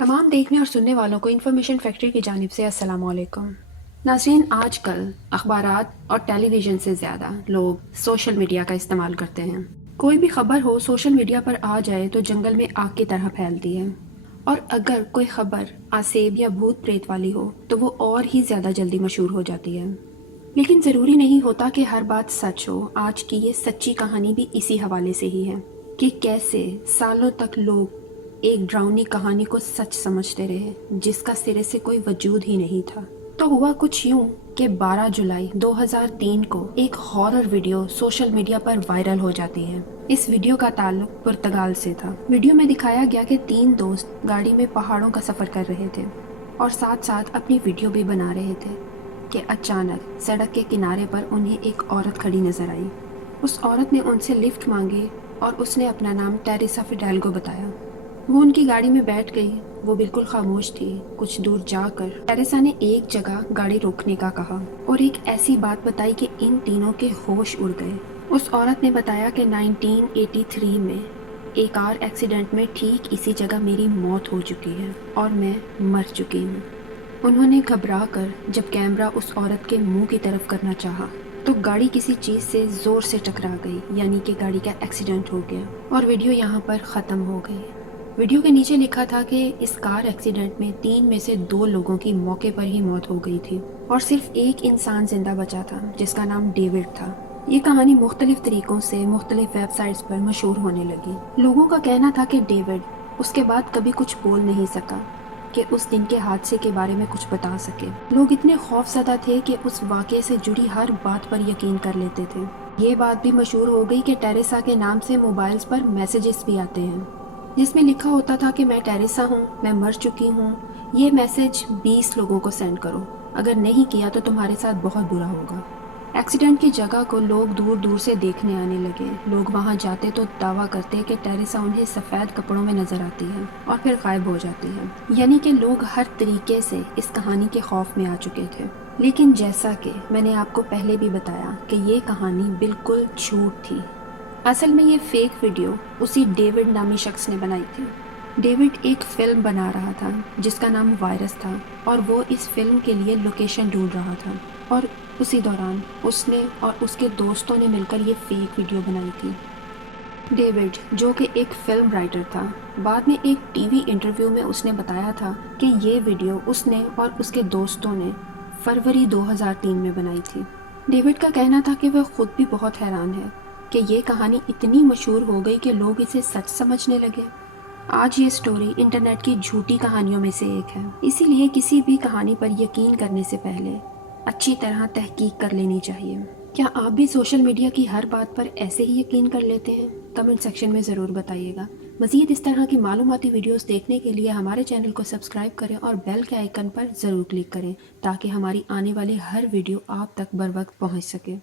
तमाम देखने और सुनने वालों को इन्फॉर्मेशन फैक्ट्री की जानिब से अस्सलाम वालेकुम। नाज़रीन, आजकल अखबारात और टेलीविज़न से ज़्यादा लोग सोशल मीडिया का इस्तेमाल करते हैं। कोई भी खबर हो सोशल मीडिया पर आ जाए तो जंगल में आग की तरह फैलती है, और अगर कोई खबर आसेब या भूत प्रेत वाली हो तो वो और ही ज़्यादा जल्दी मशहूर हो जाती है। लेकिन ज़रूरी नहीं होता कि हर बात सच हो। आज की ये सच्ची कहानी भी इसी हवाले से ही है कि कैसे सालों तक लोग एक ड्राउनी कहानी को सच समझते रहे जिसका सिरे से कोई वजूद ही नहीं था। तो हुआ कुछ यूं कि 12 जुलाई 2003 को एक हॉरर वीडियो सोशल मीडिया पर वायरल हो जाती है। इस वीडियो का ताल्लुक पुर्तगाल से था। वीडियो में दिखाया गया कि 3 दोस्त गाड़ी में पहाड़ों का सफर कर रहे थे और साथ साथ अपनी वीडियो भी बना रहे थे कि अचानक सड़क के किनारे पर उन्हें एक औरत खड़ी नजर आई। उस औरत ने उनसे लिफ्ट मांगी और उसने अपना नाम टेरेसा फिडेल्गो बताया। वो उनकी गाड़ी में बैठ गई। वो बिल्कुल खामोश थी। कुछ दूर जाकर टेरेसा ने एक जगह गाड़ी रोकने का कहा और एक ऐसी बात बताई कि इन तीनों के होश उड़ गए। उस औरत ने बताया कि 1983 में एक कार एक्सीडेंट में ठीक इसी जगह मेरी मौत हो चुकी है और मैं मर चुकी हूँ। उन्होंने घबरा कर जब कैमरा उस औरत के मुंह की तरफ करना चाहा तो गाड़ी किसी चीज़ से ज़ोर से टकरा गई, यानी कि गाड़ी का एक्सीडेंट हो गया और वीडियो यहाँ पर ख़त्म हो गई। वीडियो के नीचे लिखा था कि इस कार एक्सीडेंट में 3 में से 2 लोगों की मौके पर ही मौत हो गई थी और सिर्फ एक इंसान जिंदा बचा था जिसका नाम डेविड था। ये कहानी मुख्तलिफ तरीकों से मुख्तलिफ वेबसाइट्स पर मशहूर होने लगी। लोगों का कहना था कि डेविड उसके बाद कभी कुछ बोल नहीं सका कि उस दिन के हादसे के बारे में कुछ बता सके। लोग इतने खौफजदा थे कि उस वाक़े से जुड़ी हर बात पर यकीन कर लेते थे। ये बात भी मशहूर हो गई कि टेरेसा के नाम से मोबाइल्स पर मैसेजेस भी आते हैं जिसमें लिखा होता था कि मैं टेरेसा हूँ, मैं मर चुकी हूँ, ये मैसेज 20 लोगों को सेंड करो, अगर नहीं किया तो तुम्हारे साथ बहुत बुरा होगा। एक्सीडेंट की जगह को लोग दूर दूर से देखने आने लगे। लोग वहां जाते तो दावा करते कि टेरेसा उन्हें सफ़ेद कपड़ों में नजर आती है और फिर गायब हो जाती है, यानी कि लोग हर तरीके से इस कहानी के खौफ में आ चुके थे। लेकिन जैसा कि मैंने आपको पहले भी बताया कि ये कहानी बिल्कुल झूठ थी। असल में ये फेक वीडियो उसी डेविड नामी शख्स ने बनाई थी। डेविड एक फिल्म बना रहा था जिसका नाम वायरस था और वो इस फिल्म के लिए लोकेशन ढूंढ रहा था, और उसी दौरान उसने और उसके दोस्तों ने मिलकर ये फेक वीडियो बनाई थी। डेविड, जो कि एक फिल्म राइटर था, बाद में एक टीवी इंटरव्यू में उसने बताया था कि ये वीडियो उसने और उसके दोस्तों ने फरवरी 2003 में बनाई थी। डेविड का कहना था कि वह खुद भी बहुत हैरान है कि ये कहानी इतनी मशहूर हो गई कि लोग इसे सच समझने लगे। आज ये स्टोरी इंटरनेट की झूठी कहानियों में से एक है, इसीलिए किसी भी कहानी पर यकीन करने से पहले अच्छी तरह तहकीक कर लेनी चाहिए। क्या आप भी सोशल मीडिया की हर बात पर ऐसे ही यकीन कर लेते हैं? कमेंट सेक्शन में ज़रूर बताइएगा। मज़ीद इस तरह की मालूमाती वीडियोस देखने के लिए हमारे चैनल को सब्सक्राइब करें और बेल के आइकन पर ज़रूर क्लिक करें ताकि हमारी आने वाली हर वीडियो आप तक बर वक्त पहुँच सके।